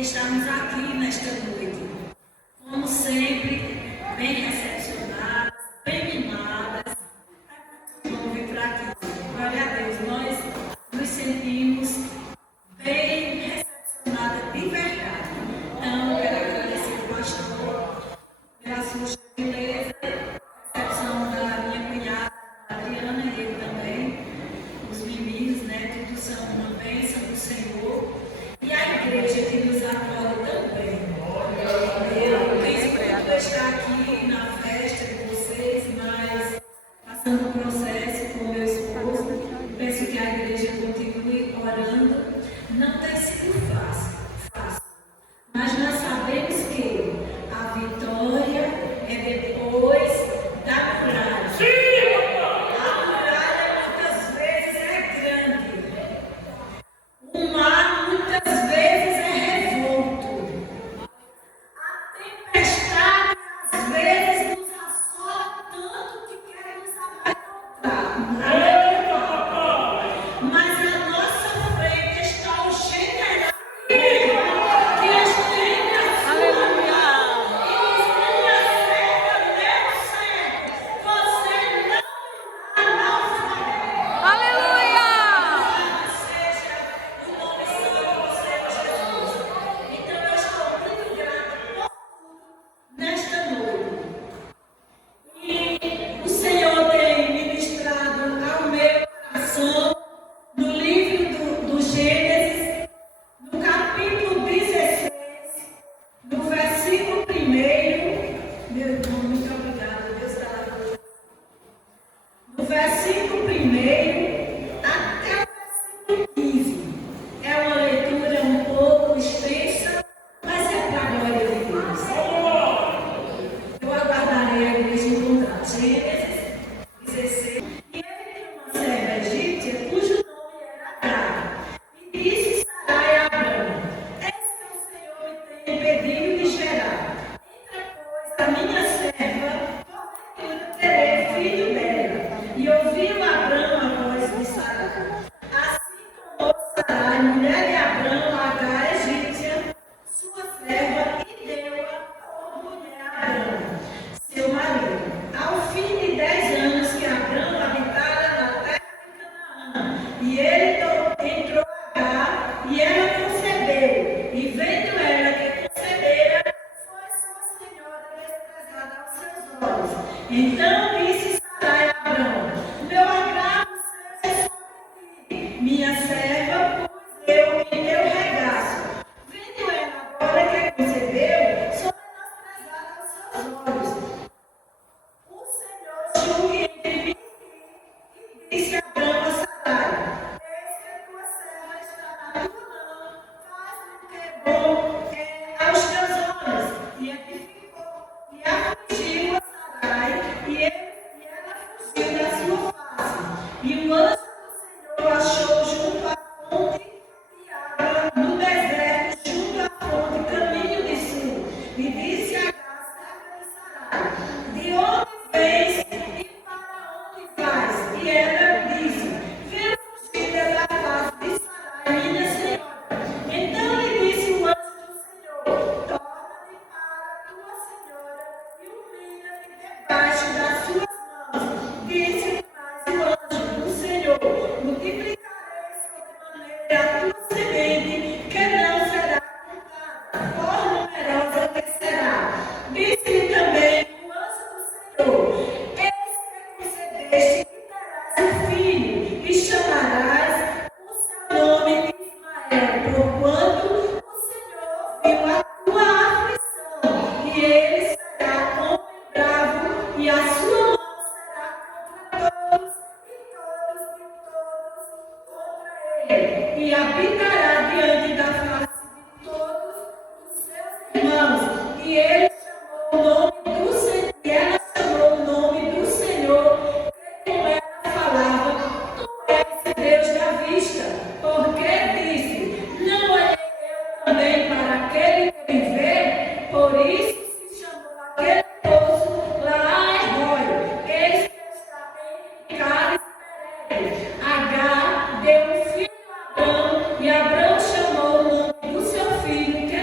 Estamos aqui nesta noite, como sempre, bem recepcionadas, bem mimadas. Vamos vir para aqui. Glória a Deus, nós nos sentimos bem recepcionadas de verdade. Então, quero agradecer ao pastor pela sua gentileza, a recepção da minha cunhada, Adriana, e ele também. Os meninos, né, todos são uma bênção do Senhor. E a igreja que nos acolhe também. Eu penso que estar aqui na festa de vocês, mas passando o processo com meu esposo, peço que a igreja continue orando. Não tem sido fácil, mas nós sabemos que a vitória é depois da muralha. A muralha muitas vezes é grande. O mar muitas vezes é revolto. A tempestade às vezes nos assola tanto que quer nos amedrontar. Mas à nossa frente está o general que estende a sua mão e nos acerta meu cego. Você não irá naufragar. Aleluia! Seja o nome santo do Senhor Jesus. Então eu estou muito grata por tudo nesta noite. E o Senhor tem ministrado ao meu coração no livro do Gênesis, no capítulo 16, no versículo 1. Meu irmão, muito obrigada, Deus está lá. No versículo 1 até o versículo 15. É uma leitura um pouco extensa, mas é para a glória de Deus. Eu aguardarei a igreja encontrar. Gênesis 16. E ele tinha uma serva egípcia cujo nome era Agar. E disse Sarai a Abrão: Eis que o Senhor me tem impedido de gerar. Entra, pois, a minha serva, porventura terei filho dela. E ouviu Abrão a voz de Sarai. Assim tomou Sarai, mulher de Abrão, Agar, egípcia, sua serva, e deu-a por mulher a Abrão, seu marido. Ao fim de 10 anos que Abrão habitara na terra de Canaã, e ele entrou Agar, e ela concebeu, e vendo ela que concebera, foi sua senhora desprezada aos seus olhos. Então disse Sarai a Abrão: Meu agrado seja sobre ti, minha serva, pois eu em teu regaço. Vendo ela agora que concebeu, sou menosprezada aos seus olhos. O Senhor julgue entre mim e disse a Abrão a Sarai: Eis que a tua serva está na tua mão, faz-me o que é bom aos teus olhos. E edificou e afligiu a Sarai, e ela fugiu da sua face. E o anjo do Senhor achou junto à fonte de água no deserto, junto à fonte, caminho de sul. E disse a Agar, serva de Sarai: De onde vens e para onde vais? E ela disse: Venho fugida da face de Sarai, minha senhora. Então lhe disse o anjo do Senhor: Torna-te para a tua senhora e humilha-te debaixo das suas mãos. Disse mais o anjo do Senhor: Multiplicarei sobremaneira a tua semente, que não será contada, por numerosa que será. Disse-lhe também o anjo do Senhor: Eis que concebeste e terás um filho, e chamarás o seu nome Ismael, porquanto o Senhor viu a tua aflição, e ele será homem bravo, e a sua mão será contra todos, e todos contra ele, e habitará diante da face de todos os seus irmãos. E ele chamou o nome do Senhor, e ela chamou o nome do Senhor, que com ela falava: Tu és Deus da vista, porque disse: Não olhei eu também para aquele que me vê, por isso se chamou aquele poço Laai-Roi. Eis que está em Cádiz Perene. Agar deu um filho a Abrão, e Abrão chamou o nome do seu filho, que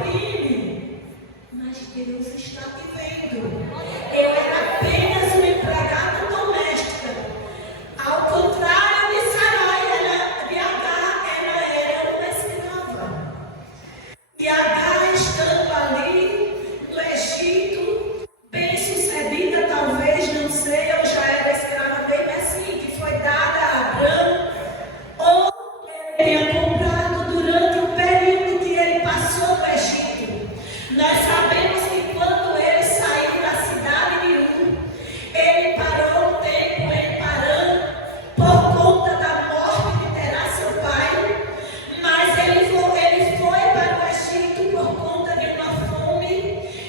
oprime. Mas Deus está te vendo. Eu era apenas uma empregada doméstica. Ao contrário de Sarai, de Agar, ela era uma escrava. E Agar, estando ali no Egito, bem sucedida, talvez, não sei, ou já era escrava bem assim, que foi dada a Abrão, ou ele tinha comprado durante o período que ele passou no Egito. Nós sabemos que quando ele saiu da cidade de Ur, ele parou um tempo em Parã por conta da morte de Terá, seu pai, mas ele foi para o Egito por conta de uma fome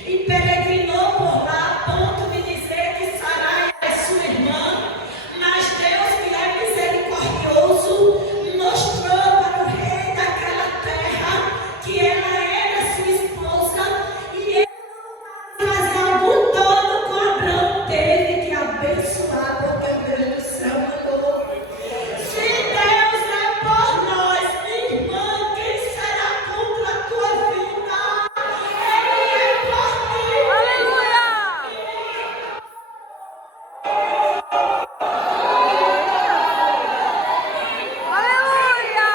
e peregrinou por lá, a ponto de dizer que Sarai é sua irmã, mas Deus, que é misericordioso, mostrou para o rei daquela terra que ela era sua esposa e ele fazer algum dano com Abrão, teve que abençoar porque o Deus do céu mandou. Se Deus é por nós, minha irmã, quem será contra a tua vida? Ele é por ti. Aleluia! Aleluia!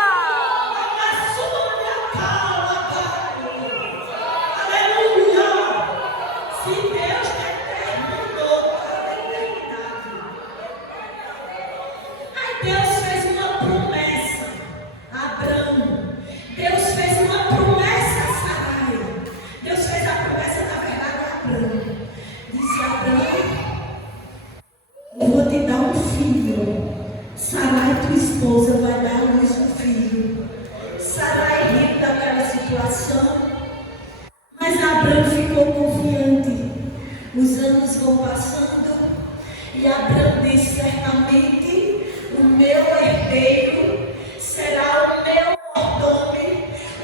A sua calma, aleluia. Se Deus determinou para a eternidade. Aí Deus fez uma promessa a Abrão. Deus fez uma promessa a Sarai. Deus fez a promessa, na verdade, a Abrão. Disse a Abrão: eu vou te dar um filho. Sarai, tua esposa, vai dar à luz um filho. Sarai riu daquela situação, mas Abrão ficou confiante. Os anos vão passando e Abrão disse: certamente o meu herdeiro será o meu mordomo,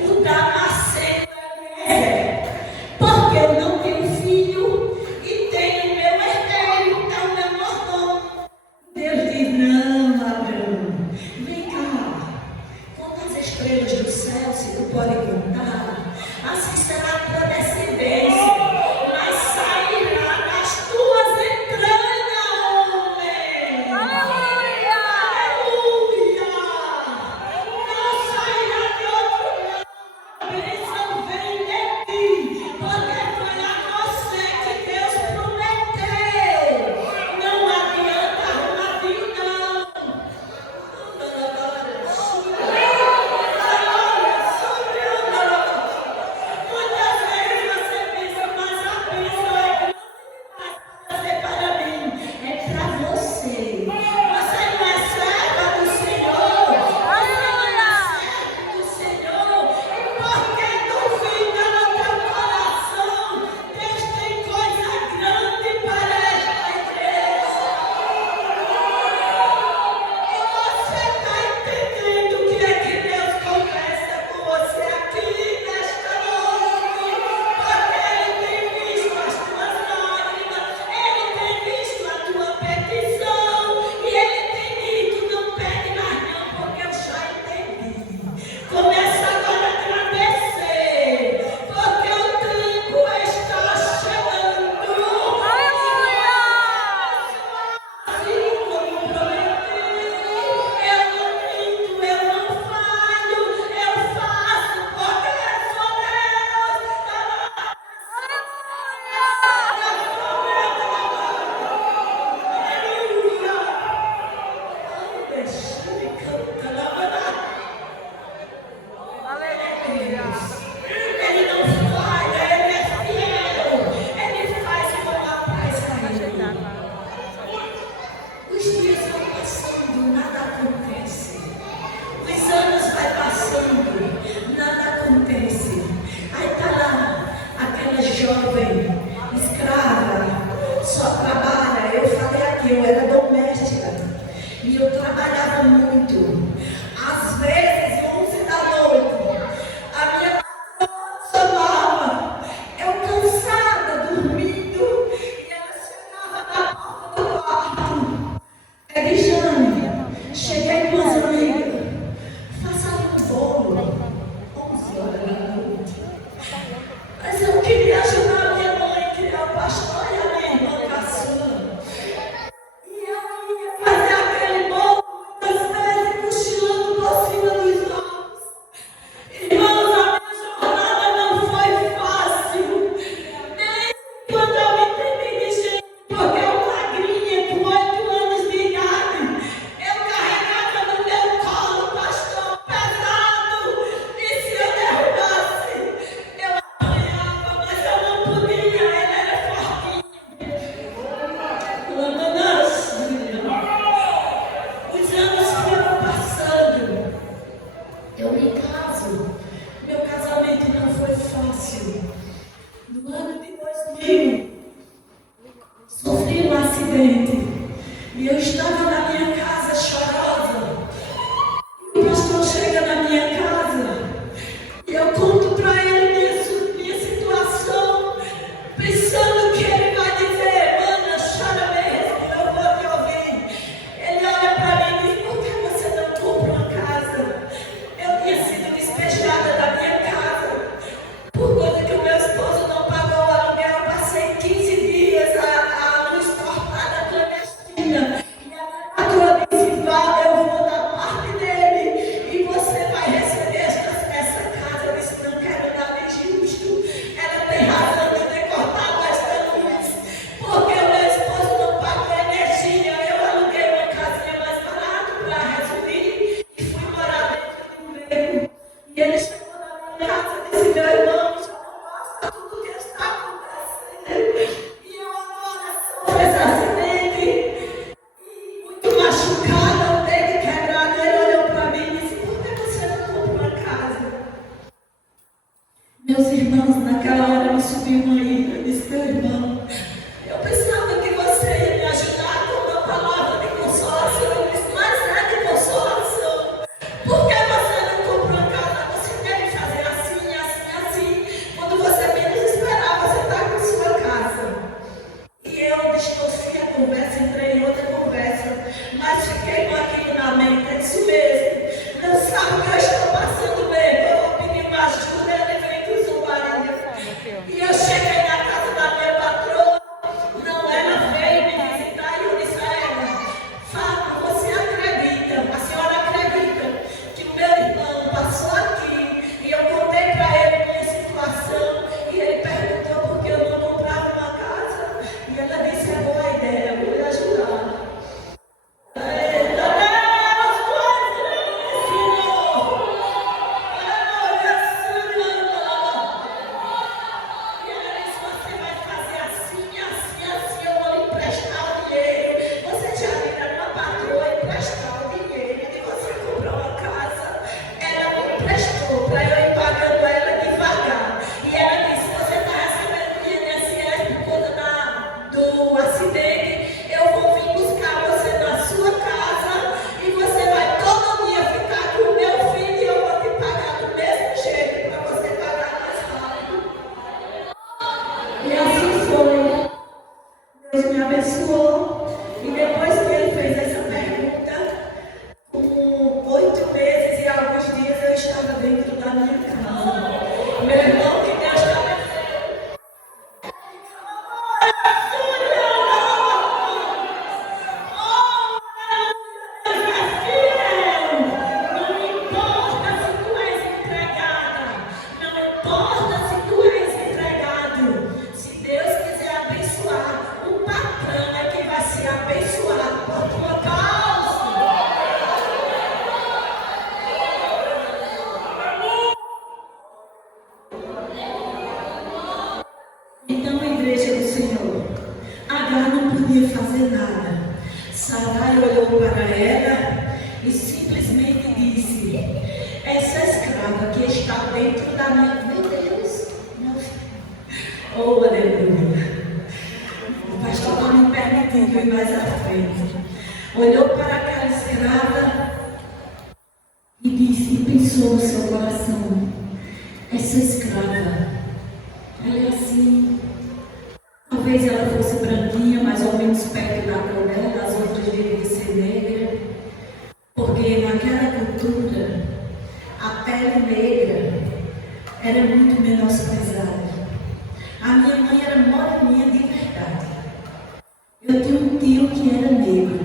o Damasceno Eliezer, porque eu não tenho filho e tenho meu herdeiro, é o meu mordomo. Deus diz: não, Abrão, vem cá, conta as estrelas do céu, se tu pode contar, assim será a tua descendência, mas sairá das tuas entranhas, homem. Aleluia! Meus irmãos, naquela hora me subiu uma ira e disse: meu irmão, eu pensava que você ia me ajudar com uma palavra de consolação. Eu disse: mas é de consolação. Por que você não comprou a casa? Você deve fazer assim, assim, assim. Quando você menos esperar, você está com sua casa. E eu distorci a conversa, entrei em outra conversa, mas fiquei com aquilo na mente. É isso mesmo. Não sabe o que eu estou passando mesmo. Eu vou pedir uma ajuda, ele vem com zombaria. E eu cheguei na casa da minha patroa, não, ela veio me visitar e eu disse a ela: Fábio, você acredita, a senhora acredita que o meu irmão passou aqui e eu contei para ele minha situação e ele perguntou por que eu não comprava uma casa? E ela disse: é boa ideia, eu vou lhe ajudar. Para eu ir pagando ela devagar. E ela disse: você está recebendo dinheiro INSS por conta do acidente, eu vou vir buscar você na sua casa e você vai todo dia ficar com o meu filho e eu vou te pagar do mesmo jeito para você pagar mais rápido. E assim foi. Deus me abençoou. E depois que ele fez essa pergunta, com 8 meses e alguns dias eu estava dentro da minha casa. Meu irmão, que Deus está abençoando. Não importa se tu és empregada, não importa se tu és empregado. Se Deus quiser abençoar, o patrão é que vai ser abençoado por tua causa. Então, igreja do Senhor, Agar não podia fazer nada. Sarai olhou para ela e simplesmente disse: essa escrava que está dentro da minha... Meu Deus, meu filho. Oh, aleluia. O pastor está me permitindo ir mais à frente. Olhou para aquela escrava e disse, e pensou no seu coração: essa escrava, ela é assim. Talvez ela fosse branquinha, mais ou menos perto da cor dela, as outras devem ser negras, porque naquela cultura a pele negra era muito menosprezada. A minha mãe era moreninha de verdade. Eu tinha um tio que era negro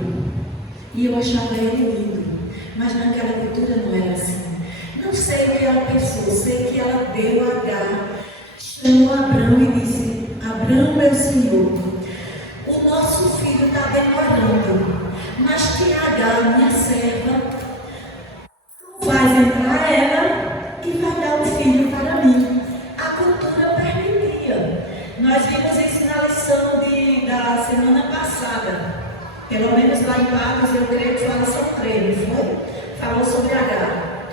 e eu achava ele lindo, mas naquela cultura não era assim. Não sei o que ela pensou, sei que ela deu a Agar, chamou Abrão e disse: Abrão, meu senhor, o nosso filho está demorando, mas que Agar, minha serva, tu vais entrar ela e vai dar um filho para mim. A cultura permitia. Nós vimos isso na lição da semana passada. Pelo menos lá em Pagos, eu creio que fala só 3, não foi? Falou sobre Agar.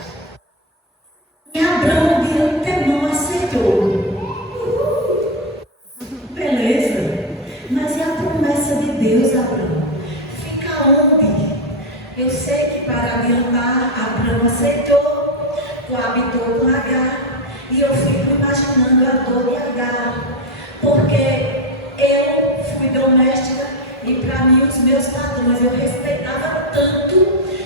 E Abrão de antemão aceitou. Beleza. Mas e a promessa de Deus, Abrão? Fica onde? Eu sei que para adiantar, Abrão aceitou, coabitou com Agar. E eu fico imaginando a dor de Agar. Porque eu fui doméstica e para mim os meus padrões eu respeitava tanto.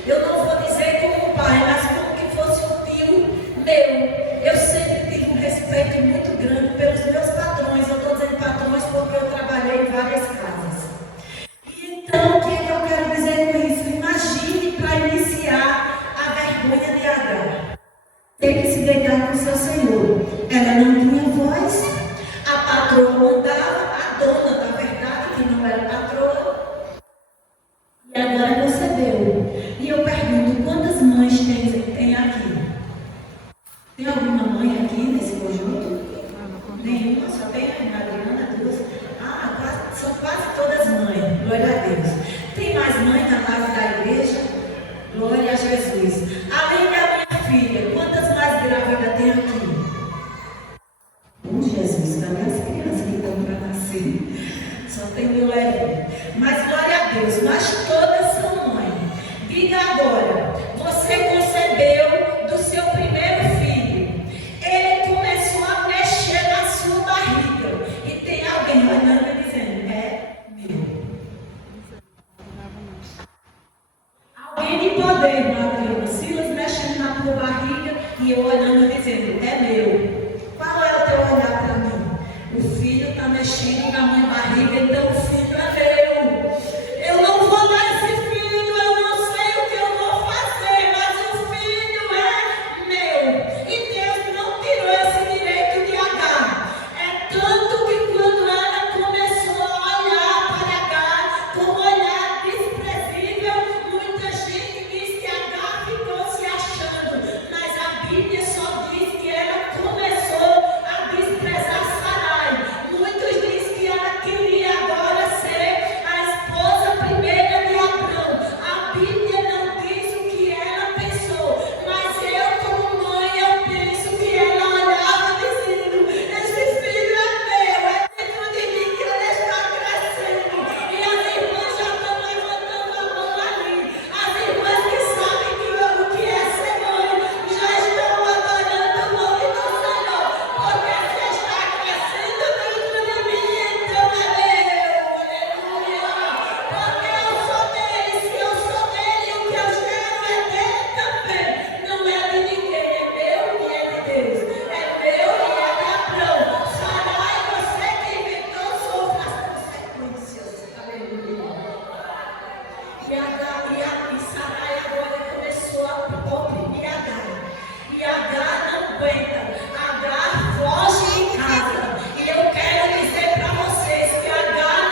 Eu não vou dizer como pai, mas como que fosse um tio meu. Eu sempre tive um respeito muito grande pelos meus patrões. Eu estou dizendo patrões porque eu trabalhei em várias casas. E então, o que eu quero dizer com isso? Imagine para iniciar a vergonha de Agar. Tem que se deitar com o seu Senhor. Ela não tinha voz. A patroa mandava, a dona, na verdade, que não era patroa. E agora recebeu. E eu pergunto, quantas mães tem aqui? Tem alguma mãe aqui nesse conjunto? Nenhuma, só tem a Adriana, 2. São quase todas mães, glória a Deus. Tem mais mãe na base da igreja? Glória a Jesus. Além da minha filha, quantas mais grávidas tem aqui? Só tem um leve. Mas glória a Deus, nós todas somos mãe. Diga agora, você concebeu do seu primeiro filho. Ele começou a mexer na sua barriga. E tem alguém olhando e dizendo, é meu. Alguém de poder, Madalena, Silas mexendo na tua barriga e eu olhando e dizendo, é meu. Qual é o teu olhar para mim? O filho está mexendo na minha barriga, então o filho é meu. Eu não vou dar esse filho, eu não sei o que eu vou fazer, mas o filho é meu. E Deus não tirou esse direito de Agar. É tanto que quando ela começou a olhar para Agar com um olhar desprezível, muita gente diz que Agar ficou se achando, mas a Bíblia só diz que ela começou a desprezar Sarai. Muitos dizem que ela queria agora ser a esposa primeira de Abrão. A Bíblia não diz o que ela pensou, mas eu como mãe, eu penso que ela olhava dizendo, esse filho é meu, é dentro de mim que ele está crescendo. E as irmãs já estão levantando a mão ali. As irmãs que sabem o que é ser mãe, já estão adorando o nome do Senhor, porque se está crescendo dentro de mim, então é meu. Aleluia. Porque eu sou dele, se eu sou dele, o que eu quero é dele também. Não é de ninguém, é meu e é de Deus. É meu e é de Abrão. Sarai, você que inventou, sofra as consequências. Aleluia. E Sarai agora começou a oprimir Agar. E Agar não aguenta. Agar foge de casa. E eu quero dizer para vocês que Agar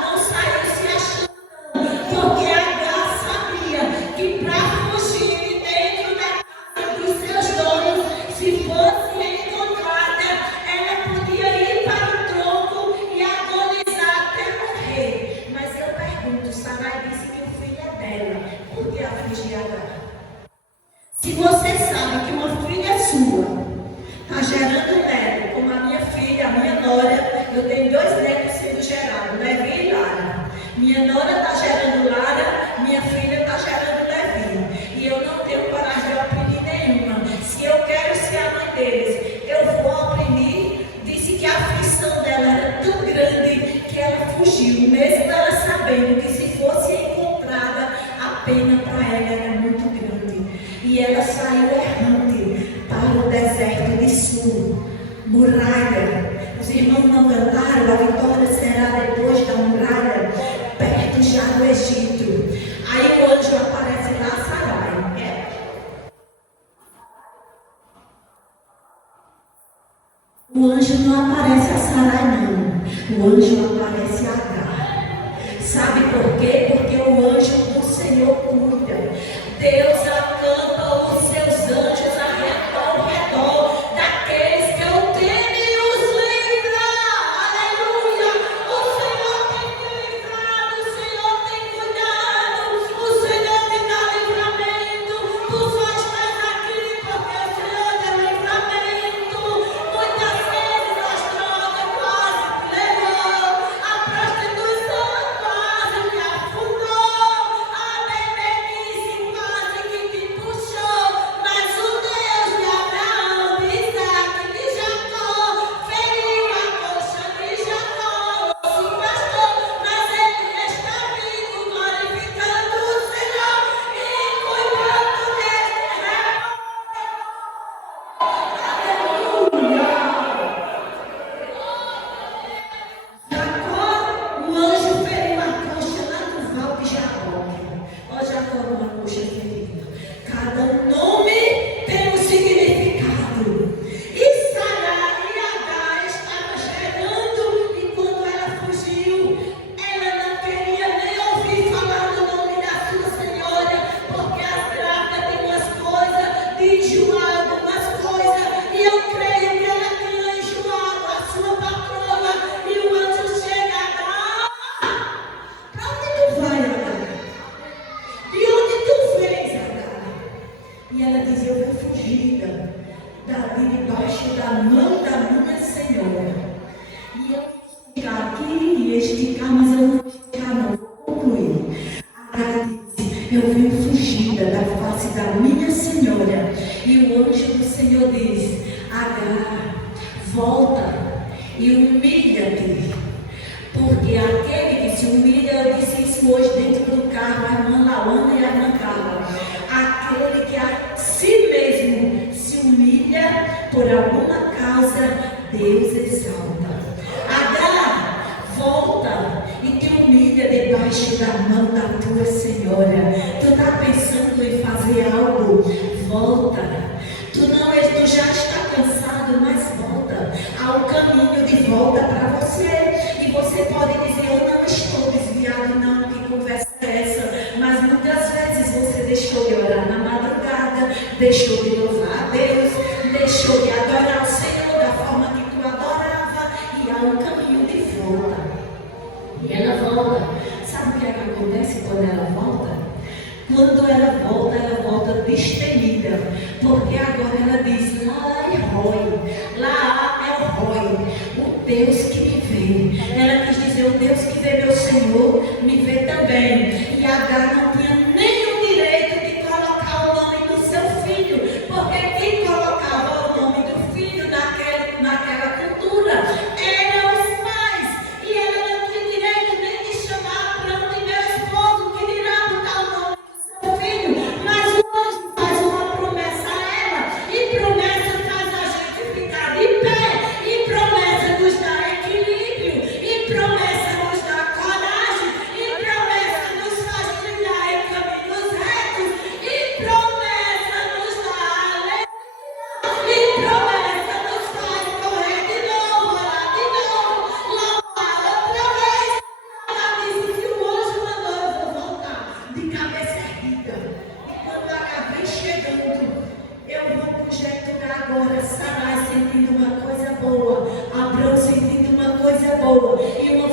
não saiu se achando, não. Porque Agar sabia que para fugir dentro da casa dos seus donos, se fosse encontrada, ela podia ir para o tronco e agonizar até morrer. Mas eu pergunto, Sarai disse que o filho é dela, por que afligir Agar? Se você sabe que uma filha sua está gerando neto, como a minha filha, a minha nora, eu tenho 2 netos sendo gerados, Levi e Lara. Minha nora está gerando Lara, minha filha está gerando Levi. E eu não tenho coragem de oprimir nenhuma. Se eu quero ser a mãe deles, eu vou oprimir. Disse que a aflição dela era tão grande que ela fugiu, mesmo ela sabendo que se fosse encontrada, a pena para ela era muito grande. E ela saiu errante para o deserto de Sul, muralha. Os irmãos não cantaram, a vitória será depois da muralha, perto já do Egito. Aí o anjo aparece lá, Sarai. O anjo não aparece a Sarai, não. O anjo aparece a Agar. Sabe por quê? Porque o anjo do Senhor cuida. Deus acampa os seus anjos ao redor daqueles que o temem e os livra. Aleluia! O Senhor tem te livrado, o Senhor tem cuidado, o Senhor te dá livramento. Tu só estás aqui porque o Senhor deu livramento. Muitas vezes as drogas quase te levou, a prostituição quase te afundou, a bebedice quase que te Agar, volta e humilha-te. Porque aquele que se humilha, eu disse isso hoje dentro do carro, a irmã Lawana e a irmã Carla. Aquele que a si mesmo se humilha por alguma causa, Deus exalta. Agar, volta e te humilha debaixo da mão da tua senhora. Tu está pensando em fazer algo? Volta. Tu já está cansado, mas volta. Há um caminho de volta para você. E você pode dizer, eu não estou desviado não, que conversa é essa? Mas muitas vezes você deixou de orar na madrugada, deixou de louvar a Deus, deixou de adorar o Senhor da forma que tu adorava. E há um caminho de volta. E ela volta. Sabe o que é que acontece quando ela volta? Quando ela volta destemida, porque agora ela diz, lá é Roi, lá é o Roi, o Deus que me vê. Ela quis dizer, o Deus que vê meu Senhor, me vê também. E Agar não tinha nenhum direito de colocar o nome do seu filho, porque quem colocava o nome do filho naquela cultura eram os pais, e ela não tinha direito nem de chamar para o meu esposo, que dirá botar o nome do filho. Mas o anjo faz uma promessa a ela, e promessa faz a gente ficar de pé, e promessa nos dá equilíbrio, e promessa nos dá coragem, e promessa nos faz trilhar em caminhos retos, e promessa nos dá alegria, e promessa nos faz correr de novo, orar de novo, louvar outra vez. Ela disse que o anjo mandou eu vou voltar de cabeça erguida. E quando a vem chegando, eu vou conjecturar agora Sarai sentindo uma coisa boa, Abrão sentindo uma coisa boa, e uma